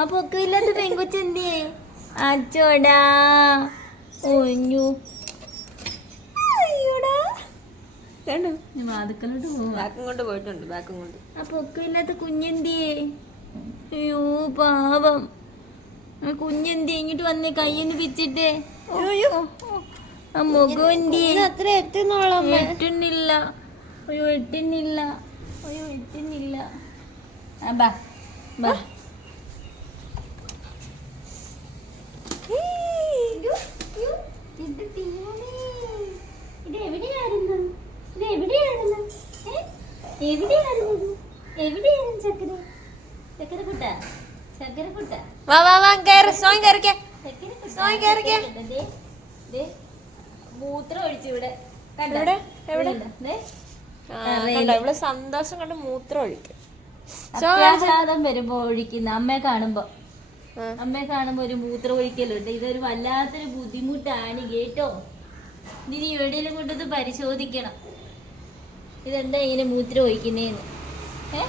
ആ പൊക്കമില്ലാത്ത പെങ്കൊച്ചെന്തിയേ? അച്ചോടാ. ഒഞ്ഞു വാതുക്കലോട്ട് ബാക്കും കൊണ്ട് പോയിട്ടുണ്ട് ബാക്കും കൊണ്ട് ആ പൊക്കമില്ലാത്ത കുഞ്ഞെന്തിയേ? അയ്യോ പാവം. ആ കുഞ്ഞെന്തി ഇങ്ങോട്ട് വന്നേ കയ്യൊന്ന് പിച്ചിട്ടേ. അയ്യോ ആ മുഖം എന്തിയേ അത്ര എത്തുന്നോളം എട്ടുന്നില്ല. അയ്യോ എട്ടുന്നില്ല. അയ്യോ എട്ടുന്നില്ല. ആ ബാ ബാ ഇത് എവിടെയായിരുന്നു ഇത് എവിടെയായിരുന്നു ഏ? എവിടെയായിരുന്നു ഇത്? എവിടെയായിരുന്നു ചക്കര? വാ വാ വാ കയറി സോയും കയറിക്കേ സോയി മൂത്രം ഒഴിച്ചു ഇവിടെ? എവിടെ? ഇവിടെ സന്തോഷം കൊണ്ട് മൂത്രം ഒഴിക്കും. അത്യാഘാതം വരുമ്പോ ഒഴിക്കുന്ന അമ്മയെ കാണുമ്പോ. അമ്മയെ കാണുമ്പോ ഒരു മൂത്രം ഒഴിക്കലുണ്ട്. ഇതൊരു വല്ലാത്തൊരു ബുദ്ധിമുട്ടാണ് കേട്ടോ. ഇനി എവിടെയെങ്കിലും കൊണ്ടത് പരിശോധിക്കണം. ഇതെന്താ ഇങ്ങനെ മൂത്രം ഒഴിക്കുന്നേന്ന്? ഏ?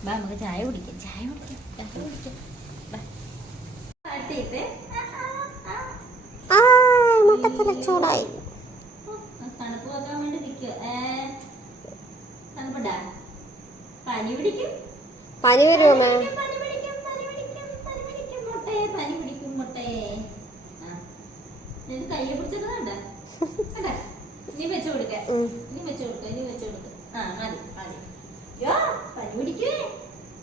ബാ നമുക്ക് ചായ കുടിക്കാം. ചായ കുടിക്കാം. ചായ കുടിക്കാം. ചൂടായി. തണുപ്പ് വെക്കാൻ വേണ്ടി നിൽക്കുക തണുപ്പുണ്ടാ? പനി പിടിക്കും? പനി വരുമോ പനി പിടിക്കും പനി പിടിക്കും പനി പിടിക്കും മുട്ടേ പനി പിടിക്കും മുട്ടേ ആ നിനക്ക് കയ്യെ പിടിച്ചത് കണ്ട കണ്ട നീ വെച്ചു കൊടുക്ക. നീ വെച്ചു കൊടുക്ക നീ വെച്ചു കൊടുക്ക. ആ മതി മതി. യോ പനി പിടിക്കേ.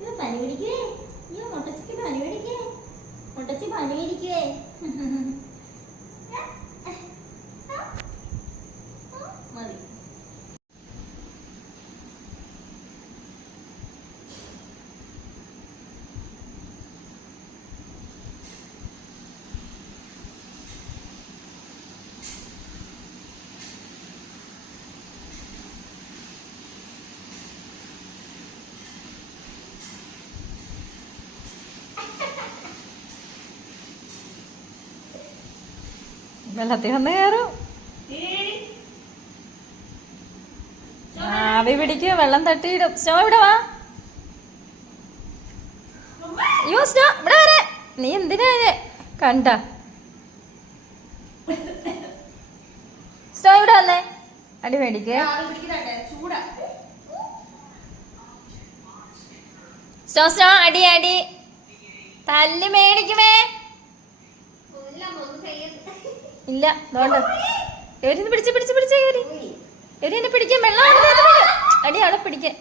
യോ പനി പിടിക്കേ. യോ മുട്ടച്ചിക്ക് പനി പിടിക്കേ. മുട്ടച്ചി പനി പിടിക്കേ. വെള്ളത്തിൽ വന്ന് കയറും ആവി പിടിക്കുക വെള്ളം തട്ടിയിടും. സ്നോ ഇവിടെ വാ. അയ്യോ സ്നോ ഇവിടെ വരെ. നീ എന്തിനാ? കണ്ട. സ്നോ ഇവിടെ വന്നേ. അടി മേടിക്കേ. സ്നോ സ്നോ അടി അടി. തല്ലി മേടിക്കുമേ. ഇല്ല വേണ്ട. എവരിന്ന് പിടിച്ച് പിടിച്ച് പിടിച്ച് കയറി എവരി എന്നെ പിടിക്കാൻ വെള്ളം. അടി അവിടെ പിടിക്കാൻ.